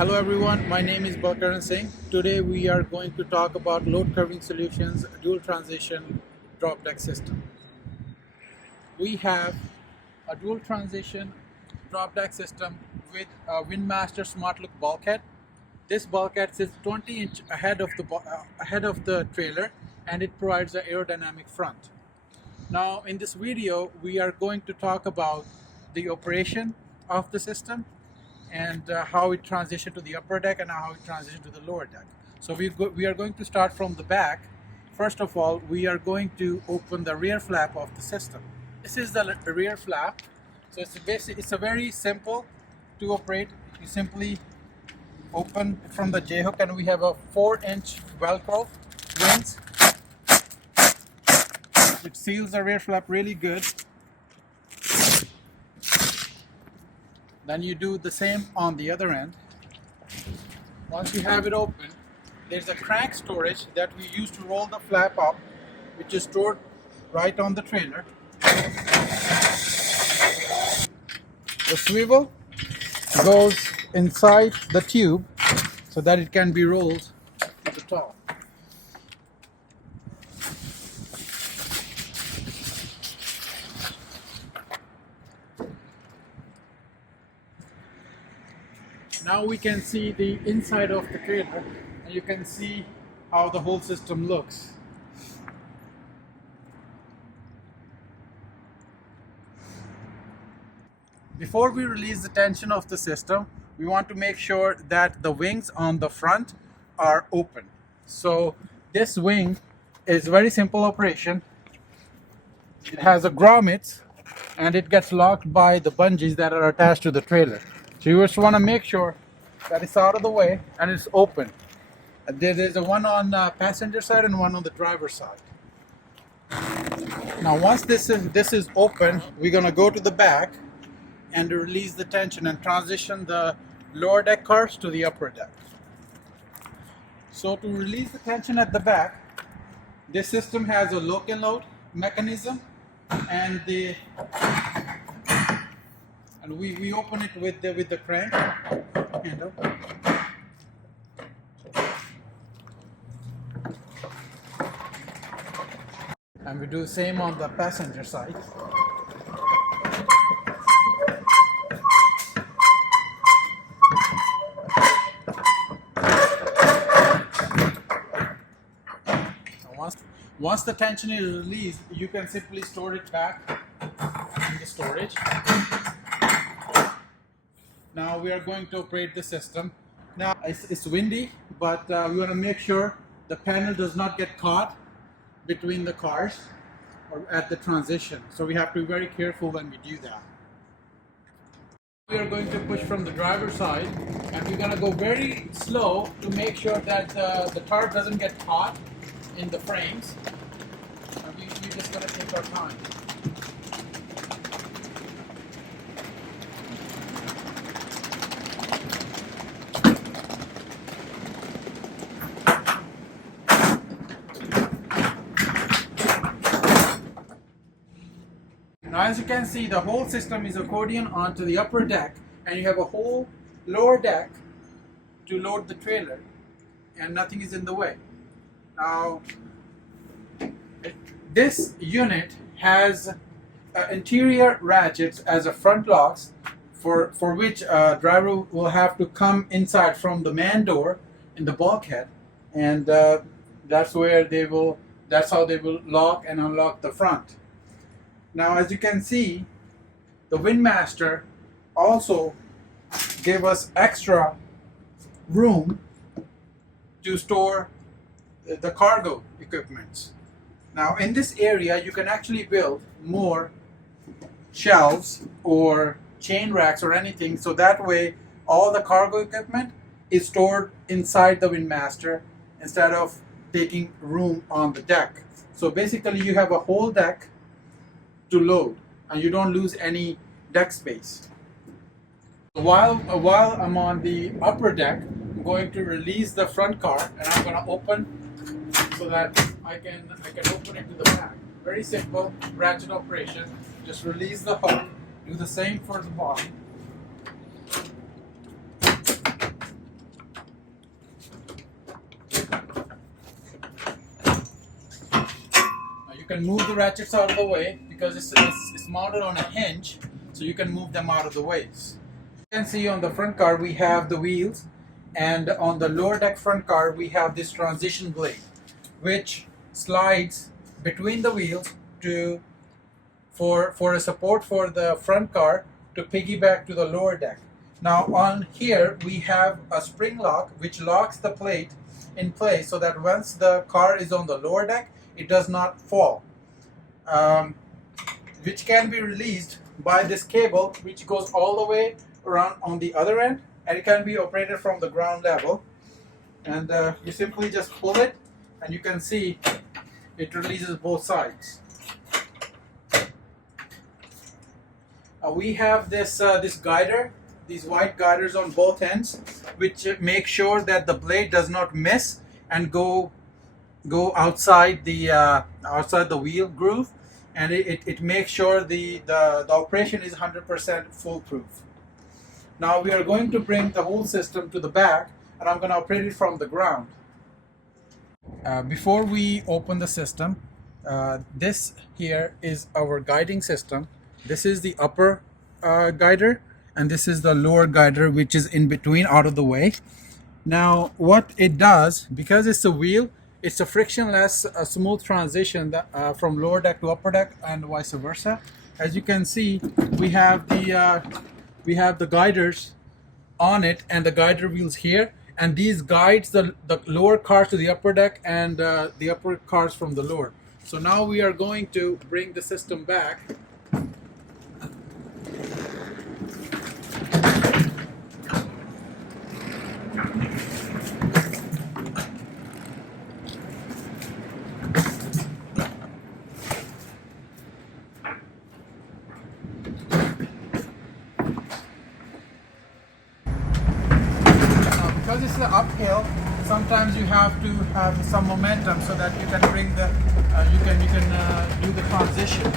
Hello everyone, my name is Balkaran Singh. Today we are going to talk about load curving solutions, dual transition drop deck system. We have a dual transition drop deck system with a Windmaster Smart Look bulkhead. This bulkhead sits 20 inch ahead of the trailer, and it provides an aerodynamic front. Now in this video we are going to talk about the operation of the system and how it transitioned to the upper deck and how it transitioned to the lower deck. So we are going to start from the back. First of all, we are going to open the rear flap of the system. This is the rear flap. So it's a very simple to operate. You simply open from the J-hook, and we have a 4-inch Velcro wings, which seals the rear flap really good. Then you do the same on the other end. Once you have it open, there's a crank storage that we use to roll the flap up, which is stored right on the trailer. The swivel goes inside the tube so that it can be rolled to the top. Now we can see the inside of the trailer, and you can see how the whole system looks. Before we release the tension of the system, we want to make sure that the wings on the front are open. So this wing is very simple operation. It has a grommet and it gets locked by the bungees that are attached to the trailer. So you just want to make sure that it's out of the way and it's open. There's a one on passenger side and one on the driver's side. Now once this is open, we're going to go to the back and release the tension and transition the lower deck cars to the upper deck. So to release the tension at the back, this system has a lock and load mechanism, and we open it with the crank handle. And we do the same on the passenger side. Once the tension is released, you can simply store it back in the storage. Now we are going to operate the system. Now it's windy, but we want to make sure the panel does not get caught between the cars or at the transition. So we have to be very careful when we do that. We are going to push from the driver's side, and we're going to go very slow to make sure that the tarp doesn't get caught in the frames. And we're just going to take our time. Now as you can see, the whole system is accordion onto the upper deck, and you have a whole lower deck to load the trailer, and nothing is in the way. Now this unit has interior ratchets as a front locks for which a driver will have to come inside from the man door in the bulkhead, and that's how they will lock and unlock the front. Now as you can see, the Windmaster also gave us extra room to store the cargo equipment. Now in this area you can actually build more shelves or chain racks or anything, so that way all the cargo equipment is stored inside the Windmaster instead of taking room on the deck. So basically you have a whole deck to load and you don't lose any deck space. While I'm on the upper deck, I'm going to release the front car, and I'm going to open so that I can open it to the back. Very simple ratchet operation. Just release the hook. Do the same for the bottom. can move the ratchets out of the way because it's mounted on a hinge, so you can move them out of the way. You can see on the front car we have the wheels, and on the lower deck front car we have this transition blade which slides between the wheels to for a support for the front car to piggyback to the lower deck. Now on here we have a spring lock which locks the plate in place so that once the car is on the lower deck it does not fall, which can be released by this cable which goes all the way around on the other end, and it can be operated from the ground level, and you simply just pull it and you can see it releases both sides. We have this guider, these white guiders on both ends, which make sure that the blade does not miss and go outside the wheel groove, and it makes sure the operation is 100% foolproof. Now we are going to bring the whole system to the back, and I'm going to operate it from the ground. Before we open the system, this here is our guiding system. This is the upper guider, and this is the lower guider which is in between, out of the way. Now what it does, because it's a wheel, it's a frictionless, smooth transition from lower deck to upper deck and vice versa. As you can see, we have the guiders on it and the guider wheels here, and these guides the lower cars to the upper deck and the upper cars from the lower. So now we are going to bring the system back. Because it's an uphill, sometimes you have to have some momentum so that you can bring the you can do the transition.